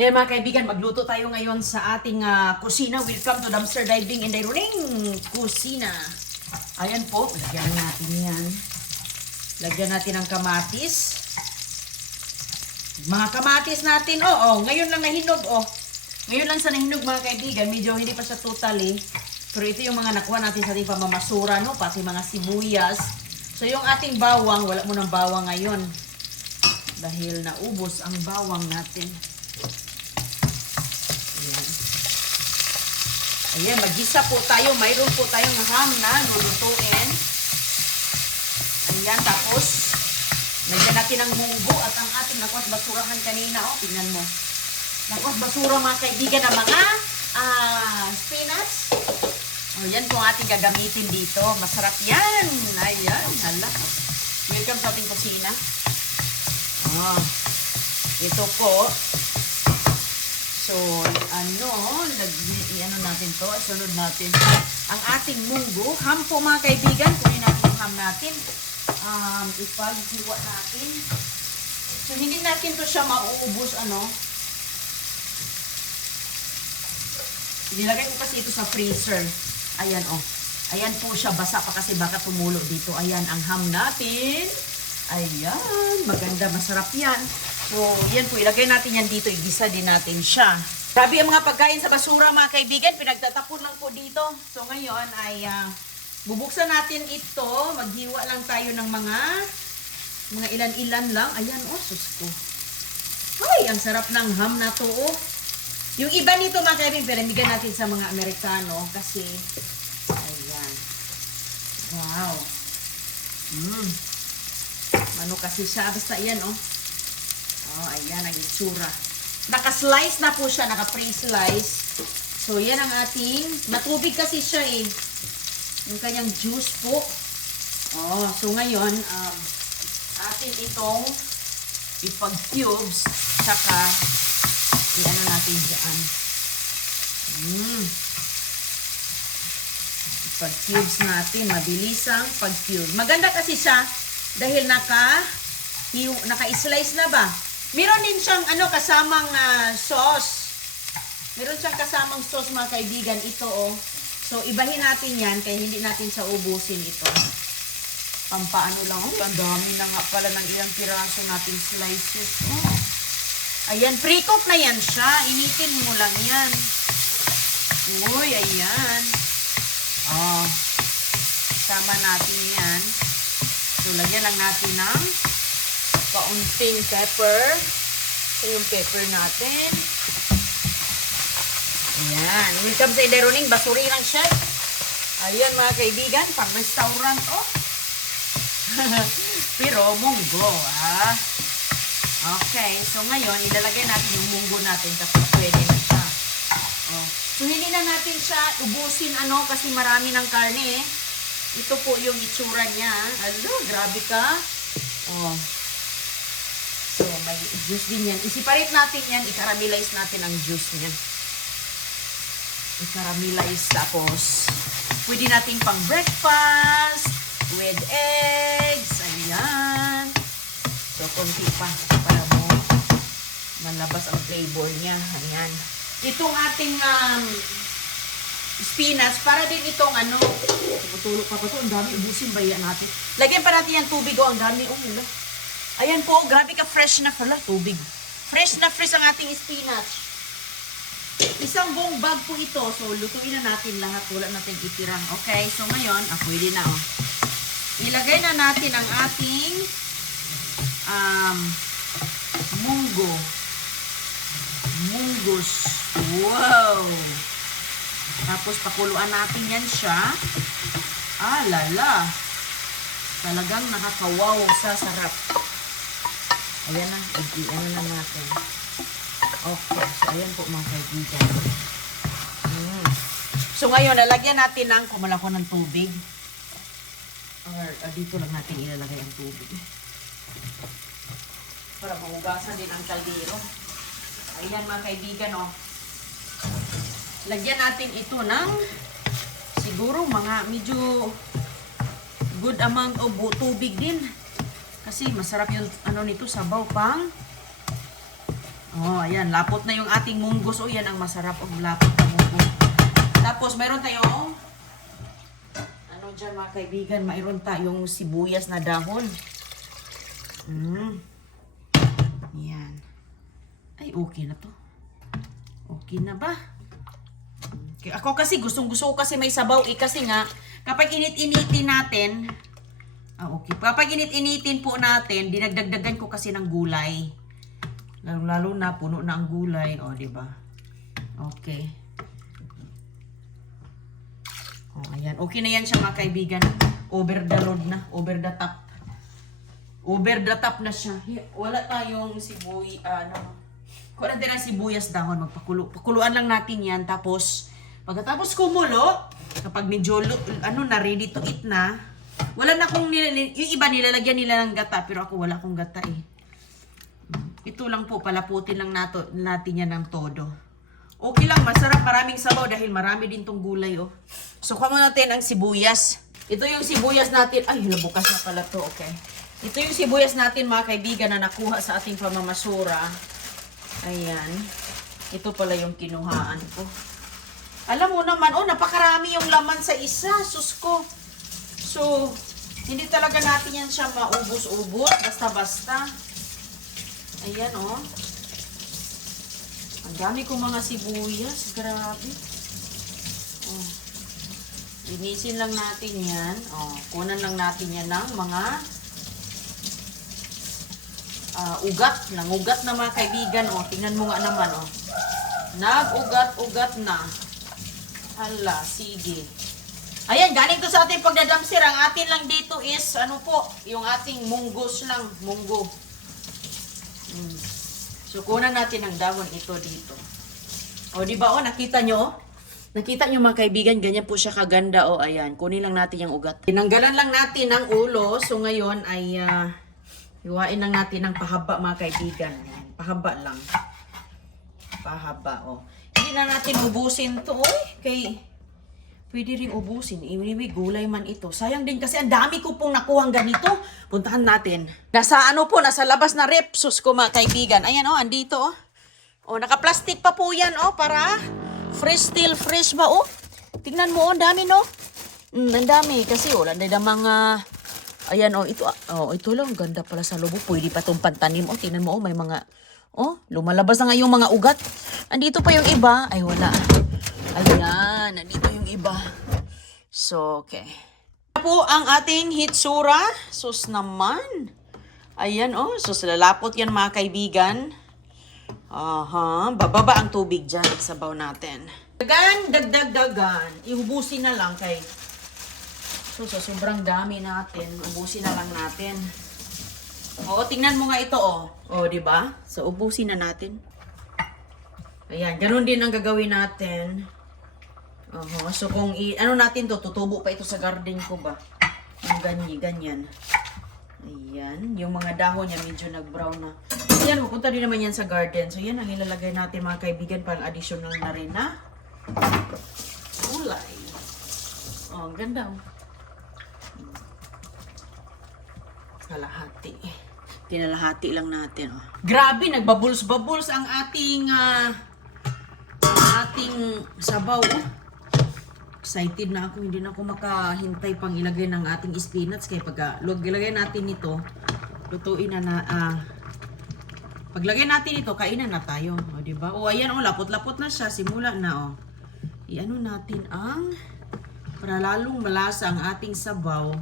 Ayan mga kaibigan, magluto tayo ngayon sa ating kusina. Welcome to Dumpster Diving in Dairuning Kusina. Ayan po, lagyan natin yan. Lagyan natin ng kamatis. Mga kamatis natin, ngayon lang nahinog, Ngayon lang sa nahinog mga kaibigan, medyo hindi pa siya totally. Pero ito yung mga nakuha natin sa ating pamamasura, no? Pati mga sibuyas. So yung ating bawang, wala mo ng bawang ngayon. Dahil naubos ang bawang natin. Ayan, mag-gisa po tayo. Mayroon po tayong ham na lulutuin. Ayan, tapos lagyan natin ng munggo at ang ating nakwas basurahan kanina. Tingnan mo. Nakwas basura mga kaibigan ng mga spinach. Yan po ang ating gagamitin dito. Masarap yan. Ayan, hala. Welcome sa ating kusina. Ito po. So, ano natin to, sunod natin ang ating munggo. Ham po mga kaibigan, kunin natin yung ham natin. Ipaghiwa natin. So, hindi natin to siya mauubos, Nilagay ko kasi ito sa freezer. Ayan, Ayan po siya, basa pa kasi baka tumulo dito. Ayan, ang ham natin. Ayan, maganda, masarap yan. So, yan po, ilagay natin yan dito, igisa din natin siya. Grabe ang mga pagkain sa basura mga kaibigan, pinagtatapon lang po dito. So, ngayon ay bubuksan natin ito, maghiwa lang tayo ng mga ilan-ilan lang. Ayan, sus ko. Ay, ang sarap ng ham na to, Yung iba nito mga kaibigan, pinamigyan natin sa mga Amerikano kasi, ayan. Wow. Ano kasi siya, basta yan, ayan ang itsura. Naka-slice na po siya, naka-pre-slice. So, yan ang ating, matubig kasi siya yung kanyang juice po. So ngayon, atin itong ipag-cubes, saka, i-ano natin dyan. Ipag-cubes natin, mabilisang pag-cube. Maganda kasi siya, dahil naka-slice na ba? Meron din siyang kasamang sauce. Meron siyang kasamang sauce mga kaibigan. Ito So ibahin natin yan kaya hindi natin sa ubusin ito. Pampaano lang. Ang dami na nga pala ng ilang piraso natin slices. Ayan, pre-cook na yan siya. Initin mo lang yan. Uy, ayan. Sama natin yan. So lagyan lang natin ng kaunting pepper. Ito yung pepper natin. Ayan. Welcome sa Dairuning. Basuri lang siya. Ayan mga kaibigan. Pang restaurant, Pero munggo, Okay. So ngayon, ilalagay natin yung munggo natin kapag pwede na siya. So hindi na natin siya ubusin, kasi marami ng karne, Ito po yung itsura niya. Grabe ka. So, may juice din yan. Isiparate natin yan. I-caramelize natin ang juice niya. I-caramelize. Tapos, pwede natin pang breakfast with eggs. Ayan. So, konti pa para mo malabas ang flavor niya. Ayan. Itong ating spinach, para din itong tutulog pa ba ito? Ang dami. Ubusin ba yan natin? Lagyan pa natin yung tubig. Ang dami. Ayan po, grabe ka fresh na pala, tubig. Fresh na fresh ang ating spinach. Isang buong bag po ito. So, lutuin na natin lahat. Wala natin itirang. Okay, so ngayon, pwede na, Ilagay na natin ang ating munggo. Munggos. Wow! Tapos, pakuluan natin yan siya. Lala. Talagang nakakawaw sa sarap. Ayan na, ano na natin. Okay, so ayan po mga kaibigan. So ngayon, lalagyan natin ng kumalako ng tubig. Or dito lang natin ilalagay ang tubig. Para mahugasan din ang kaldero. Ayan mga kaibigan, Lagyan natin ito ng siguro mga medyo good amount of tubig din. Kasi masarap yung nito, sabaw pang Oh, ayan. Lapot na yung ating munggos. Oh, yan ang masarap. Ang lapot na munggos. Tapos, mayroon tayong ano dyan mga kaibigan, mayroon tayong sibuyas na dahon. Yan. Ay, okay na to. Okay na ba? Ako kasi gustong-gusto ko kasi may sabaw kasi nga kapag init-initin natin okay. Kapag init-initin po natin, dinagdagdagan ko kasi ng gulay. Lalo na puno na ang gulay, di ba? Okay. Ayan. Okay na yan siya mga kaibigan. Over the load na, over the top. Over the top na siya. Wala tayong wala din ang sibuyas dahon, pakuluan lang natin yan, tapos pagkatapos kumulo, kapag medyo na ready to eat na, wala na akong yung iba nilalagyan nila ng gata, pero ako wala akong gata eh. Ito lang po, palaputin lang natin yan ng todo. Okay lang, masarap, maraming sabaw dahil marami din tong gulay So kuha natin ang sibuyas. Ito yung sibuyas natin, ay bukas na pala to, okay. Ito yung sibuyas natin mga kaibigan na nakuha sa ating pamamasura. Ayan. Ito pala yung kinuhaan ko. Alam mo naman, napakarami yung laman sa isa. Sus ko. So, hindi talaga natin yan siya maubos-ubos. Basta-basta. Ayan, Ang dami kong mga sibuyas. Grabe. Linisin lang natin yan. Kunan lang natin yan ng mga ugat. Nangugat na mga kaibigan. Tingnan mo nga naman. Nag-ugat-ugat na. Hala, sige. Ayan, galing to sa ating pagdadamsir. Ang atin lang dito is, yung ating munggos lang. Munggo. So, kunan natin ang dahon ito dito. Diba, nakita nyo? Nakita nyo mga kaibigan, ganyan po siya kaganda. Ayan, kunin lang natin yung ugat. Tinanggalan lang natin ang ulo. So, ngayon ay hiwain lang natin ng pahaba mga kaibigan. Ayan, pahaba lang. Pahaba, Hindi na natin ubusin to, pwede rin ubusin. May gulay man ito. Sayang din kasi ang dami ko pong nakuhang ganito. Puntahan natin. Nasa nasa labas na rep. Sus ko mga kaibigan. Ayan andito naka-plastic pa po yan para fresh, still fresh ba Tingnan mo ang dami ang dami kasi wala na mga ayan ito lang ganda pala sa lobo. Pwede pa tong pantanim tingnan mo may mga lumalabas na nga yung mga ugat. Andito pa yung iba. Ay wala. Ayan, nandito yung iba. So, okay. Po ang ating hitsura. Sus naman. Ayan, sus lalapot yan mga kaibigan. Bababa ang tubig dyan. Sabaw natin. Dagan. Ihubusin na lang kay. So, sobrang dami natin. Ubusin na lang natin. Tingnan mo nga ito, diba? So, ubusin na natin. Ayan, ganun din ang gagawin natin. So, kung natin to, tutubo pa ito sa garden ko ba? Yung ganyan. Ayan, yung mga dahon niya medyo nag-brown na. Ayan, pupunta din naman yan sa garden. So, yan ang ilalagay natin mga kaibigan, pang additional na rin na gulay. Ang ganda. Kalahati. Tinalahati lang natin. Grabe, nagbabuls-babuls ang ating sabaw. Excited na ako. Hindi na ako makahintay pang ilagay ng ating spinach. Kaya pag ilagay natin ito, lutuin na paglagay natin ito, kainan na tayo. Diba? Ayan, lapot-lapot na siya. Simula na, Iano natin para lalong malasa ang ating sabaw.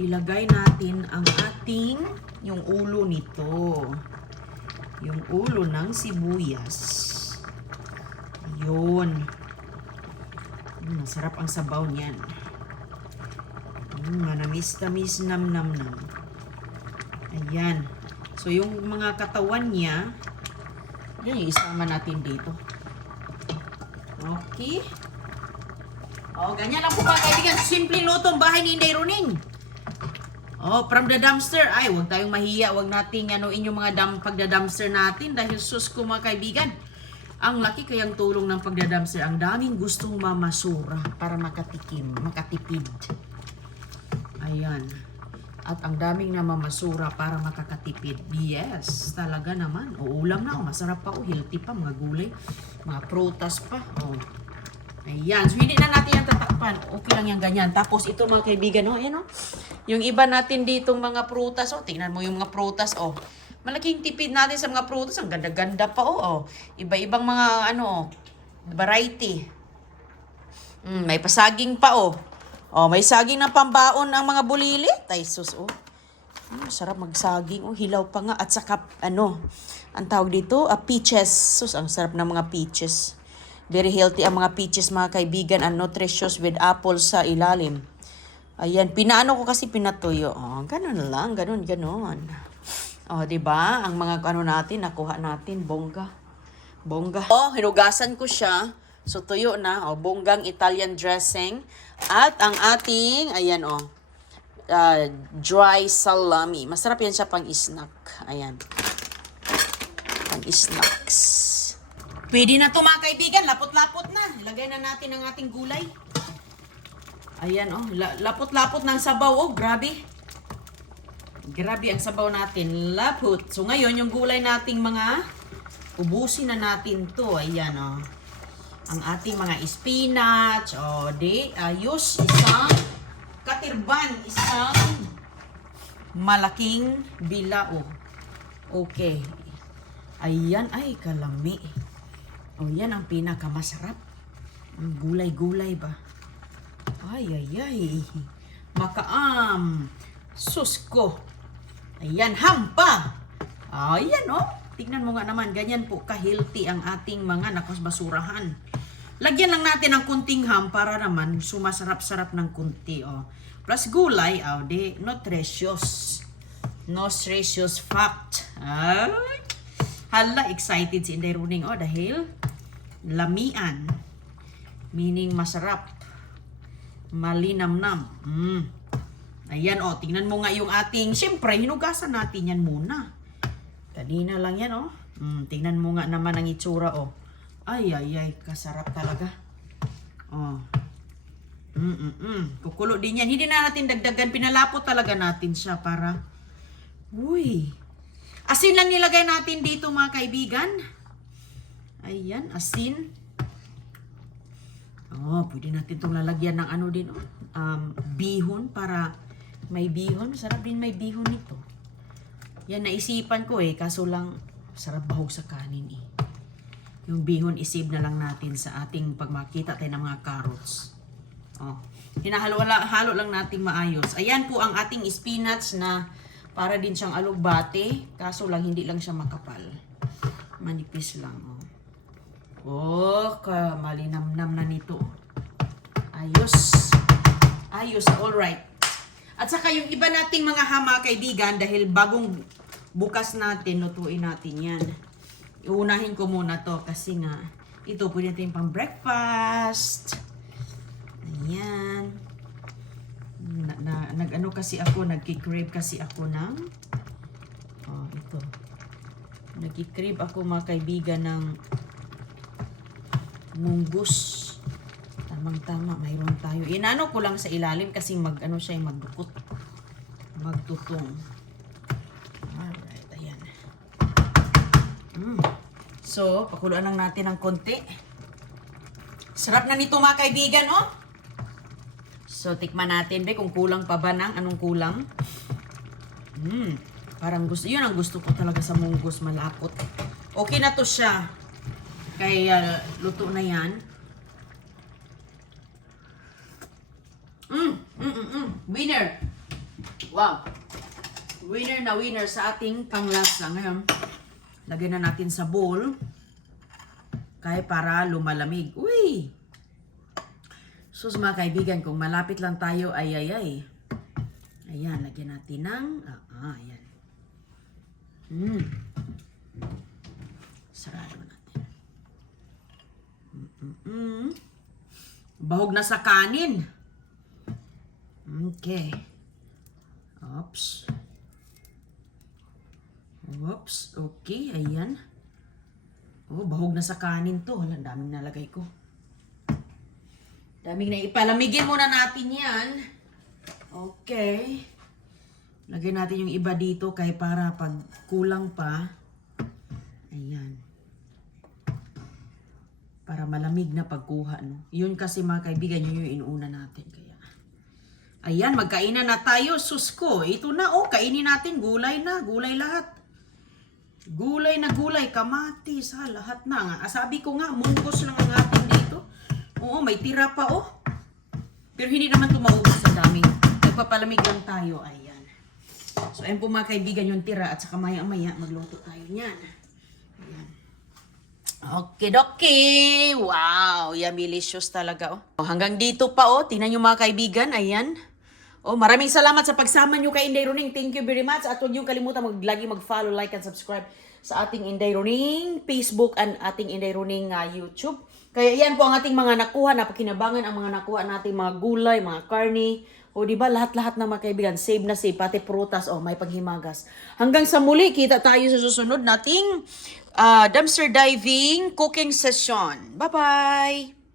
Ilagay natin ang yung ulo nito. Yung ulo ng sibuyas. Yun. Masarap ang sabaw niyan. Manamis-tamis, nam-nam-nam. Ayan. So, yung mga katawan niya, yan, isama natin dito. Okay. Ganyan lang po mga kaibigan. Simpleng lutong bahay ni Inday Roning. From the dumpster. Ay, huwag tayong mahiya. Huwag nating yung mga pagda-dumpster natin. Dahil sus ko mga kaibigan, ang laki kayang tulong ng pagda-dumpster. Ang daming gustong mamasura para makatipid. Ayan. At ang daming namamasura para makakatipid. Yes, talaga naman. O, ulam na. O, masarap pa. O, healthy pa. Mga gulay. Mga prutas pa. O. Ayan. So, hindi na natin yan tatakpan. Okay lang yan ganyan. Tapos, ito mga kaibigan. O, ayan o. Yung iba natin ditong mga prutas. O, tingnan mo yung mga prutas. O. Malaking tipid natin sa mga prutas. Ang ganda-ganda pa. O. Iba-ibang mga ano. Variety. May pasaging pa. O. Oh, may saging na pambaon ang mga bulilit. Ay, sus, oh. Sarap magsaging. Oh, hilaw pa nga. At saka, ano, ang tawag dito, peaches. Sus, ang sarap ng mga peaches. Very healthy ang mga peaches, mga kaibigan. And nutritious with apple sa ilalim. Ayan, pinaano ko kasi pinatuyo. Oh, ganun lang. Ganun. Oh, diba? Ang mga ano natin, nakuha natin. Bongga. Oh, hinugasan ko siya. So, tuyo na. O, bonggang Italian dressing. At ang ating, ayan o, dry salami. Masarap yan siya pang snack. Ayan. Pang snacks. Pwede na ito mga kaibigan. Lapot-lapot na. Ilagay na natin ang ating gulay. Ayan o. Lapot-lapot ng sabaw. Oh, grabe. Grabe ang sabaw natin. Lapot. So, ngayon, yung gulay nating mga, ubusin na natin to. Ayan o. Ang ating mga spinach, o di, ayos, isang katirban, isang malaking bilao. Okay. Ayan, ay, kalami. O, yan ang pinakamasarap. Ang gulay-gulay ba? Ay. Makaam. Sus ko. Ayan, hampa. Ayan, o. Tignan mo nga naman, ganyan po ka-healthy ang ating mga nakasbasurahan. Lagyan lang natin ng kunting ham para naman sumasarap-sarap ng kunti. Oh. Plus gulay, di nutritious. Nutritious fact. Ay, hala, excited si Inday Runing. Oh, dahil lamian. Meaning masarap. Malinamnam. Ayan, tingnan mo nga yung ating, siyempre, hinugasan natin yan muna. Kanina lang yan, tingnan mo nga naman ang itsura, Ay, kasarap talaga. Kukulo din yan. Hindi na natin dagdagan. Pinalapot talaga natin siya para, uy. Asin lang nilagay natin dito mga kaibigan. Ayan, asin. Pwede natin itong lalagyan ng ano din, bihon para may bihon. Sarap din may bihon nito. Yan, naisipan ko kaso lang, sarap bahog sa kanin Yung bihon, isib na lang natin sa ating pagmakita tayo ng mga carrots. Hinahalo lang natin maayos. Ayan po ang ating spinach na para din siyang alugbate. Kaso lang, hindi lang siya makapal. Manipis lang. Malinamnam na nito. Ayos, alright. At saka yung iba nating mga hama, kaibigan, dahil bagong bukas natin, lutuin natin yan. Iunahin ko muna to kasi nga, ito pwede natin pang breakfast. Ayan. Nag-ano kasi ako, nagki-crave kasi ako ng, ito. Nagki-crave ako mga kaibigan ng munggus. Tamang-tama, mayroon tayo. Inano ko lang sa ilalim kasi siya yung magdukot. Magtutong. Alright, ayan. So, pakuluan lang natin ng konti. Sarap na nito mga kaibigan, So, tikman natin, kung kulang pa ba ng anong kulang. Parang yun ang gusto ko talaga sa munggus, malapot. Okay na to siya. Kaya, luto na yan. Winner! Wow! Winner na winner sa ating panglasa. Ngayon, lagyan na natin sa bowl. Kaya para lumalamig. Uy! Sus mga kaibigan, kung malapit lang tayo, ay. Ayan, lagyan natin ng, ayan. Sarado natin. Bahog na sa kanin. Okay. Oops. Okay, ayan. Bahog na sa kanin to. Wala, daming nalagay ko. Daming na ipalamigin muna natin yan. Okay. Lagyan natin yung iba dito kay para pag kulang pa. Ayan. Para malamig na pagkuha, no? Yun kasi mga kaibigan, yun yung inuuna natin. Kaya, ayan, magkainan na tayo. Sus ko, ito na, oh, kainin natin. Gulay na, gulay lahat. Gulay na gulay, kamatis, ha, lahat na nga. Sabi ko nga, mungkos lang ang atin dito. Oo, may tira pa, oh. Pero hindi naman tumaubos sa dami. Nagpapalamig lang tayo, ayan. So, ayun po mga kaibigan yung tira at saka maya-maya magluto tayo niyan. Ayan. Okay. Wow, yummy-licious talaga, oh. Hanggang dito pa, oh. Tingnan nyo mga kaibigan, ayan. Oh, maraming salamat sa pagsama nyo kay Inday Roning. Thank you very much. At huwag nyo kalimutan lagi mag-follow, like, and subscribe sa ating Inday Roning Facebook and ating Inday Roning YouTube. Kaya yan po ang ating mga nakuha, napakinabangan ang mga nakuha nating mga gulay, mga karne. O di ba lahat-lahat na mga kaibigan, save na save, pati prutas, o may paghimagas. Hanggang sa muli, kita tayo sa susunod nating dumpster diving cooking session. Bye-bye!